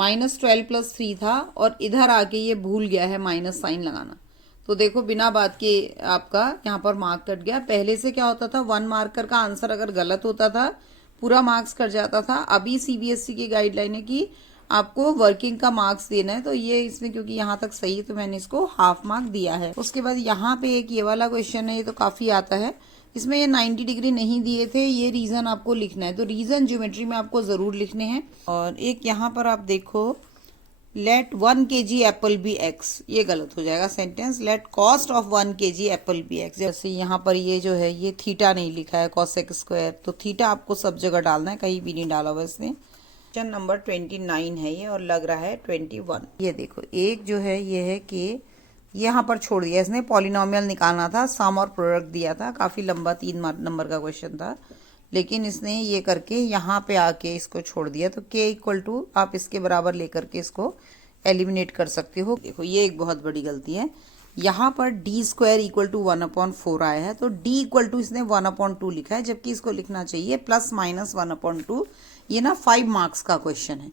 -12 + 3 था और इधर आके ये भूल गया है माइनस साइन लगाना। तो देखो बिना बात के आपका यहाँ पर मार्क कट गया। पहले से क्या होता था, 1 मार्कर का आंसर अगर गलत होता था पूरा मार्क्स कट जाता था। अभी सीबीएसई की गाइडलाइन है कि आपको वर्किंग का मार्क्स देना है, तो ये इसमें क्योंकि यहाँ तक सही है तो मैंने इसको हाफ मार्क दिया है। उसके बाद यहाँ पे एक ये वाला क्वेश्चन है, ये तो काफी आता है। इसमें ये 90 डिग्री नहीं दिए थे, ये रीजन आपको लिखना है, तो रीजन ज्योमेट्री में आपको जरूर लिखने हैं। और एक यहाँ पर आप देखो, let 1 kg apple be x, ये गलत हो जाएगा sentence. Let cost of 1 kg apple be x, जैसे यहाँ पर ये जो है ये थीटा नहीं लिखा है, कॉसेक स्क्वायर, तो थीटा आपको सब जगह डालना है, कहीं भी नहीं डाला हुआ इसने। क्वेश्चन नंबर 29 है ये और लग रहा है 21। ये देखो एक जो है ये है कि यहाँ पर छोड़ दिया इसने, पॉलिनोमियल निकालना था, सम और प्रोडक्ट दिया था, काफी लंबा 3 नंबर का क्वेश्चन था, लेकिन इसने ये करके यहाँ पे आके इसको छोड़ दिया। तो k = आप इसके बराबर लेकर के इसको एलिमिनेट कर सकते हो। देखो ये एक बहुत बड़ी गलती है, यहाँ पर d² = 1/4 आया है, तो d = इसने 1/2 लिखा है, जबकि इसको लिखना चाहिए +-1/2। ये ना 5 मार्क्स का क्वेश्चन है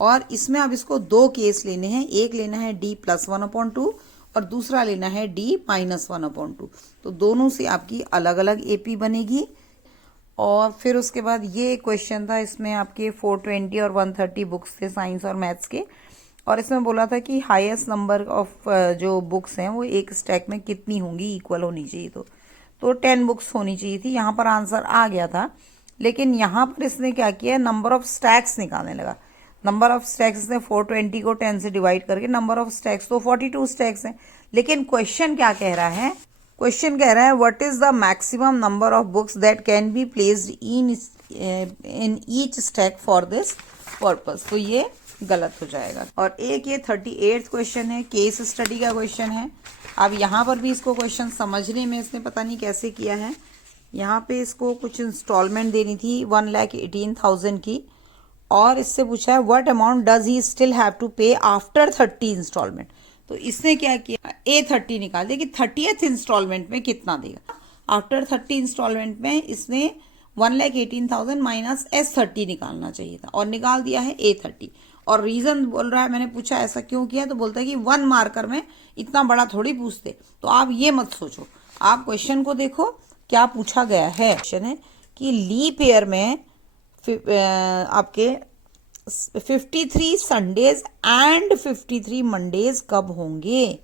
और इसमें अब इसको 2 केस लेने हैं, एक लेना है d +1/2 और दूसरा लेना है d -1/2। तो दोनों से आपकी अलग अलग एपी बनेगी। और फिर उसके बाद ये क्वेश्चन था, इसमें आपके 420 और 130 बुक्स थे साइंस और मैथ्स के, और इसमें बोला था कि हाईएस्ट नंबर ऑफ जो बुक्स हैं वो एक स्टैक में कितनी होंगी, इक्वल होनी चाहिए। तो 10 बुक्स होनी चाहिए थी। यहाँ पर आंसर आ गया था, लेकिन यहाँ पर इसने क्या किया, नंबर ऑफ स्टैक्स निकालने लगा। नंबर ऑफ स्टैक्स इसने 420 को 10 से डिवाइड करके, नंबर ऑफ स्टैक्स तो 42 स्टैक्स हैं, लेकिन क्वेश्चन क्या कह रहा है, क्वेश्चन कह रहा है what is the maximum number of books that can be placed in each stack for this purpose. तो ये गलत हो जाएगा। और एक ये 38th क्वेश्चन है, केस स्टडी का क्वेश्चन है। अब यहाँ पर भी इसको क्वेश्चन समझने में इसने पता नहीं कैसे किया है। यहाँ पे इसको कुछ इंस्टॉलमेंट देनी थी 1,18,000 की, और इससे पूछा है what amount does he still have to pay after 30 instalment. तो इसने क्या किया, A30 निकाल दिया कि 30th इंस्टॉलमेंट में कितना देगा। आफ्टर 30 इंस्टॉलमेंट में इसने 1,18,000 माइनस S30 निकालना चाहिए था, और निकाल दिया है A30। और रीजन बोल रहा है, मैंने पूछा ऐसा क्यों किया, तो बोलता है कि 1 मार्कर में इतना बड़ा थोड़ी पूछते। तो आप ये मत सोचो, आप क्वेश्चन को देखो क्या पूछा गया है। क्वेश्चन है कि लीप ईयर में आपके 53 संडेज एंड 53 मंडेज कब होंगे।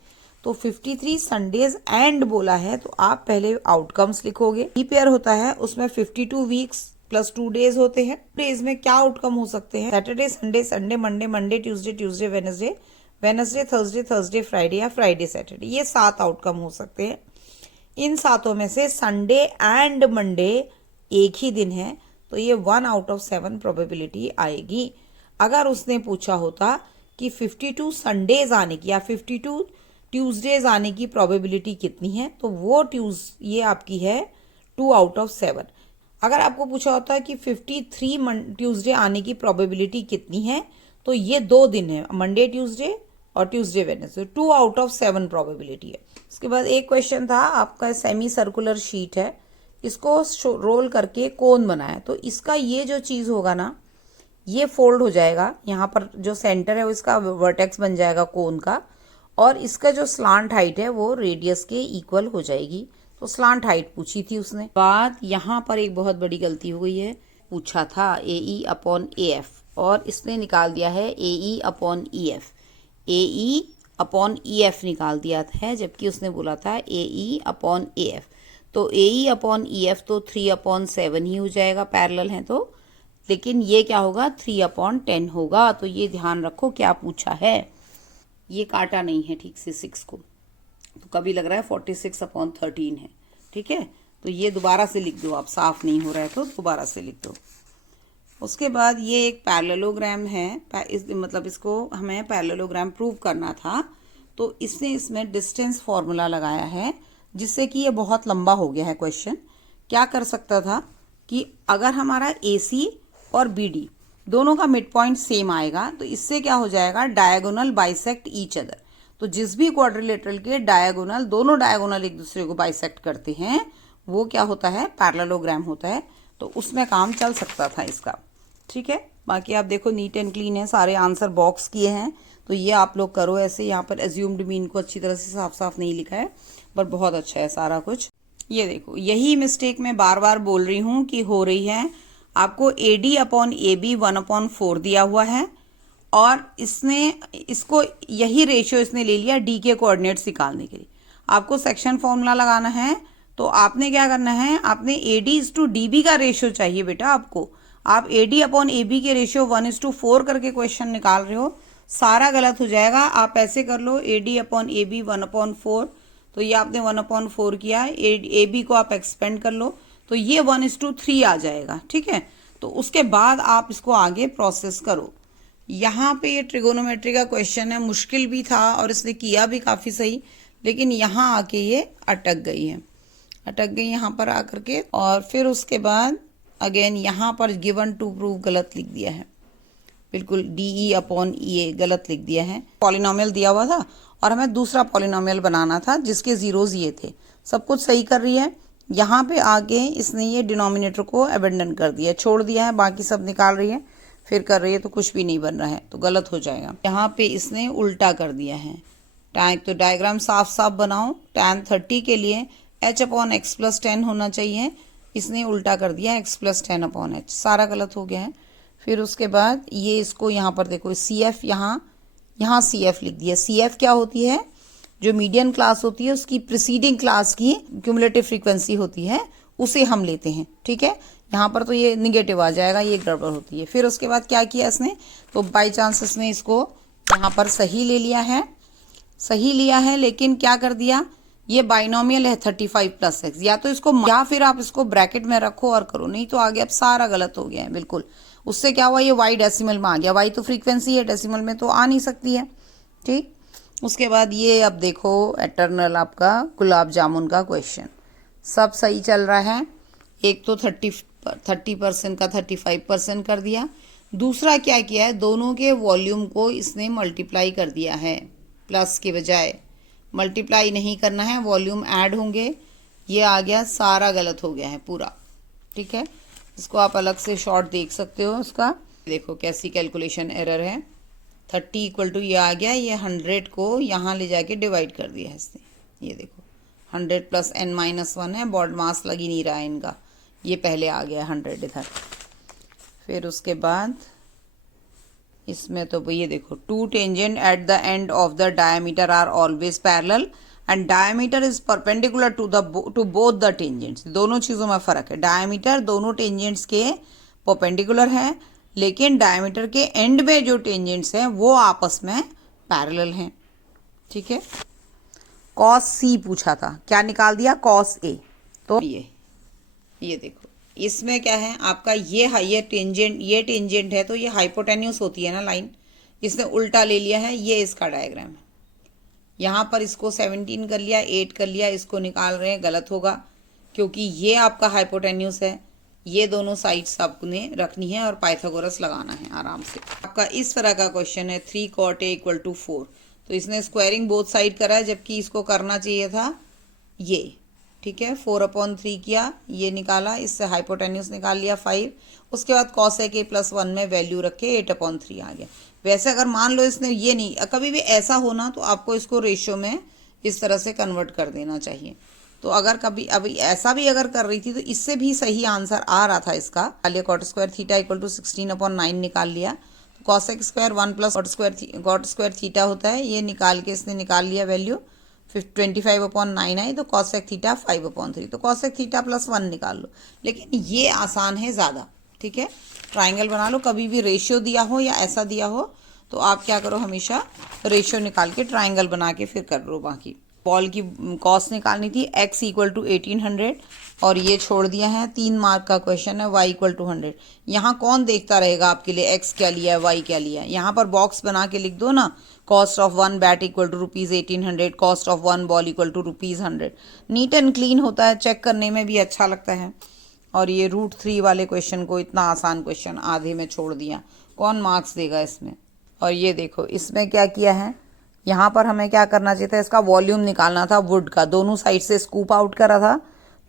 तो 53 संडेज एंड बोला है, तो आप पहले आउटकम्स लिखोगे। लीप ईयर होता है उसमें 52 वीक्स प्लस 2 डेज होते हैं। डेज में क्या आउटकम हो सकते हैं, Saturday Sunday, Sunday Monday, Monday Tuesday, Tuesday Wednesday, Wednesday Thursday, Thursday Friday या फ्राइडे सैटरडे। ये 7 आउटकम हो सकते हैं। इन 7 में से संडे एंड मंडे एक ही दिन है, तो ये 1 आउट ऑफ 7 प्रोबेबिलिटी आएगी। अगर उसने पूछा होता कि 52 संडेज आने की या 52 ट्यूसडेज आने की प्रोबेबिलिटी कितनी है, तो वो ये आपकी है 2 आउट ऑफ 7। अगर आपको पूछा होता है कि 53 ट्यूसडे आने की प्रोबेबिलिटी कितनी है, तो ये 2 दिन है, मंडे ट्यूसडे और Tuesday Wednesday, 2 out of 7 probability है। उसके बाद एक क्वेश्चन था आपका, सेमी सर्कुलर शीट है, इसको रोल करके कोन बनाया। तो इसका ये जो चीज होगा ना, ये फोल्ड हो जाएगा, यहाँ पर जो सेंटर है वो इसका वर्टेक्स बन जाएगा कोन का, और इसका जो स्लांट हाइट है वो रेडियस के इक्वल हो जाएगी। तो स्लांट हाइट पूछी थी उसने। बात यहाँ पर एक बहुत बड़ी गलती हो गई है, पूछा था AE/AF और इसने निकाल दिया है AE/EF। AE/EF निकाल दिया है, जबकि उसने बोला था AE/AF। तो AE/EF तो 3/7 ही हो जाएगा, पैरेलल है तो, लेकिन ये क्या होगा 3/10 होगा। तो ये ध्यान रखो क्या पूछा है। ये काटा नहीं है ठीक से 6 को, तो कभी लग रहा है 46/13 है। ठीक है, तो ये दोबारा से लिख दो, आप साफ नहीं हो रहा है तो दोबारा से लिख दो। उसके बाद ये एक पैरेललोग्राम है, मतलब इसको हमें पैरेललोग्राम प्रूव करना था, तो इसने इसमें डिस्टेंस फॉर्मूला लगाया है, जिससे कि ये बहुत लंबा हो गया है क्वेश्चन। क्या कर सकता था कि अगर हमारा AC और BD दोनों का मिड पॉइंट सेम आएगा, तो इससे क्या हो जाएगा, डायगोनल बाइसेक्ट ईच अदर। तो जिस भी क्वाड्रिलेटरल के डायगोनल, दोनों डायगोनल एक दूसरे को बाइसेक्ट करते हैं, वो क्या होता है, पैरेललोग्राम होता है। तो उसमें काम चल सकता था इसका। ठीक है। बाकी आप देखो नीट एंड क्लीन है, सारे आंसर बॉक्स किए हैं। तो ये आप लोग करो ऐसे। यहाँ पर एज्यूम्ड मीन को अच्छी तरह से साफ साफ नहीं लिखा है, पर बहुत अच्छा है सारा कुछ। ये देखो, यही मिस्टेक मैं बार बार बोल रही हूँ कि हो रही है। आपको AD अपॉन AB 1/4 दिया हुआ है, और इसको यही रेशियो इसने ले लिया D के कोऑर्डिनेट्स निकालने के लिए। आपको सेक्शन फॉर्मूला लगाना है, तो आपने क्या करना है, आपने AD/DB का रेशियो चाहिए बेटा आपको। आप AD अपॉन AB के रेशियो 1:4 करके क्वेश्चन निकाल रहे हो, सारा गलत हो जाएगा। आप ऐसे कर लो, AD अपॉन AB 1/4, तो ये आपने 1/4 किया है। AB को आप एक्सपेंड कर लो, तो ये 1:3 आ जाएगा, ठीक है। तो उसके बाद आप इसको आगे प्रोसेस करो। यहाँ पे ये ट्रिगोनोमेट्री का क्वेश्चन है, मुश्किल भी था और इसने किया भी काफ़ी सही, लेकिन यहाँ आके ये अटक गई यहाँ पर आकर के। और फिर उसके बाद अगेन यहाँ पर गिवन टू प्रूव गलत लिख दिया है, बिल्कुल DE अपॉन EA गलत लिख दिया है। पॉलिनोमियल दिया हुआ था और हमें दूसरा पॉलिनोमियल बनाना था जिसके जीरोज ये थे। सब कुछ सही कर रही है। यहाँ पे आगे इसने ये डिनोमिनेटर को अबेंडन कर दिया, छोड़ दिया है, बाकी सब निकाल रही है, फिर कर रही है, तो कुछ भी नहीं बन रहा है, तो गलत हो जाएगा। यहाँ पे इसने उल्टा कर दिया है। तो डायग्राम साफ साफ बनाओ। tan 30 के लिए h अपॉन x प्लस 10 होना चाहिए, इसने उल्टा कर दिया x प्लस 10 अपॉन h, सारा गलत हो गया है। फिर उसके बाद ये इसको यहाँ पर देखो CF, यहाँ CF लिख दिया। CF क्या होती है, जो मीडियन क्लास होती है उसकी प्रीसीडिंग क्लास की क्यूमुलेटिव फ्रीक्वेंसी होती है, उसे हम लेते हैं, ठीक है। यहाँ पर तो ये निगेटिव आ जाएगा, ये गड़बड़ होती है। फिर उसके बाद क्या किया इसने, तो बाई चांस इसने इसको यहाँ पर सही ले लिया है, लेकिन क्या कर दिया, ये बाइनोमियल है 35 + x, या तो इसको या फिर आप इसको ब्रैकेट में रखो और करो, नहीं तो आगे अब सारा गलत हो गया है बिल्कुल। उससे क्या हुआ, ये y डेसिमल में आ गया। y तो फ्रीक्वेंसी है, डेसिमल में तो आ नहीं सकती है, ठीक। उसके बाद ये अब देखो एटर्नल आपका गुलाब जामुन का क्वेश्चन, सब सही चल रहा है। एक तो 30% का 35% कर दिया। दूसरा क्या किया है, दोनों के वॉल्यूम को इसने मल्टीप्लाई कर दिया है, प्लस के बजाय मल्टीप्लाई नहीं करना है, वॉल्यूम ऐड होंगे। ये आ गया, सारा गलत हो गया है पूरा, ठीक है। इसको आप अलग से शॉर्ट देख सकते हो उसका। देखो कैसी कैलकुलेशन एरर है। 30 = ये आ गया, ये 100 को यहाँ ले जाके डिवाइड कर दिया है इसने। ये देखो 100 + n-1 है, बॉड मास लग ही नहीं रहा है इनका, ये पहले आ गया 100 इधर। फिर उसके बाद इसमें तो ये देखो, 2 tangent at the end of the diameter are always parallel and diameter is perpendicular to both the tangents. दोनों चीज़ों में फ़र्क है, डायमीटर दोनों टेंजेंट्स के परपेंडिकुलर है, लेकिन डायमीटर के एंड में जो टेंजेंट्स हैं वो आपस में पैरेलल हैं, ठीक है। cos C पूछा था, क्या निकाल दिया, cos A। तो ये देखो, इसमें क्या है आपका, ये टेंजेंट है, तो ये हाइपोटेन्यूस होती है ना लाइन, इसने उल्टा ले लिया है। ये इसका डायग्राम है, यहाँ पर इसको 17 कर लिया, 8 कर लिया, इसको निकाल रहे हैं, गलत होगा क्योंकि ये आपका हाइपोटेन्यूस है। ये दोनों साइड्स आपने रखनी है और पाइथागोरस लगाना है आराम से। आपका इस तरह का क्वेश्चन है 3 cot A = 4, तो इसने स्क्वायरिंग बोथ साइड करा है, जबकि इसको करना चाहिए था ये, ठीक है। 4/3 किया, ये निकाला, इससे हाइपोटेन्यूस निकाल लिया 5। उसके बाद cos A के +1 में वैल्यू रखे 8/3 आ गया। वैसे अगर मान लो इसने ये नहीं, कभी भी ऐसा होना तो आपको इसको रेशियो में इस तरह से कन्वर्ट कर देना चाहिए। तो अगर कभी अभी ऐसा भी अगर कर रही थी तो इससे भी सही आंसर आ रहा था इसका। cot square θ = 16/9 निकाल लिया, तो cosec square 1 + cot square θ होता है, ये निकाल के इसने निकाल लिया वैल्यू 25/9 आई, तो cosec θ 5/3, तो cosec θ +1 निकाल लो। लेकिन ये आसान है ज़्यादा, ठीक है। ट्राइंगल बना लो, कभी भी रेशियो दिया हो या ऐसा दिया हो तो आप क्या करो, हमेशा रेशियो निकाल के ट्राइंगल बना के फिर कर लो। बाकी बॉल की कॉस्ट निकालनी थी, x = 1800 और ये छोड़ दिया है। 3 मार्क का क्वेश्चन है, y = 100। यहाँ कौन देखता रहेगा आपके लिए x क्या लिया है, y क्या लिया है। यहाँ पर बॉक्स बना के लिख दो ना, cost of 1 bat = ₹1800, cost of 1 ball = ₹100। Neat and clean होता है, चेक करने में भी अच्छा लगता है। और ये √3 वाले क्वेश्चन को, इतना आसान क्वेश्चन आधे में छोड़ दिया, कौन मार्क्स देगा इसमें। और ये देखो इसमें क्या किया है, यहाँ पर हमें क्या करना चाहिए था, इसका वॉल्यूम निकालना था वुड का, दोनों साइड से स्कूप आउट करा था।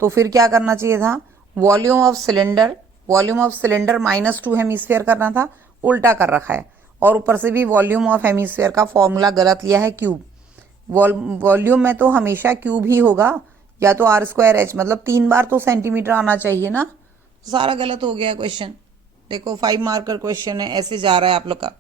तो फिर क्या करना चाहिए था, volume of cylinder, volume of cylinder -2 hemisphere करना था, उल्टा कर रखा है। और ऊपर से भी वॉल्यूम ऑफ हेमीस्फीयर का फॉर्मूला गलत लिया है, क्यूब। वॉल्यूम में तो हमेशा क्यूब ही होगा, या तो r²h, मतलब 3 बार तो सेंटीमीटर आना चाहिए ना। तो सारा गलत हो गया क्वेश्चन। देखो 5 मार्कर क्वेश्चन है, ऐसे जा रहा है आप लोग का।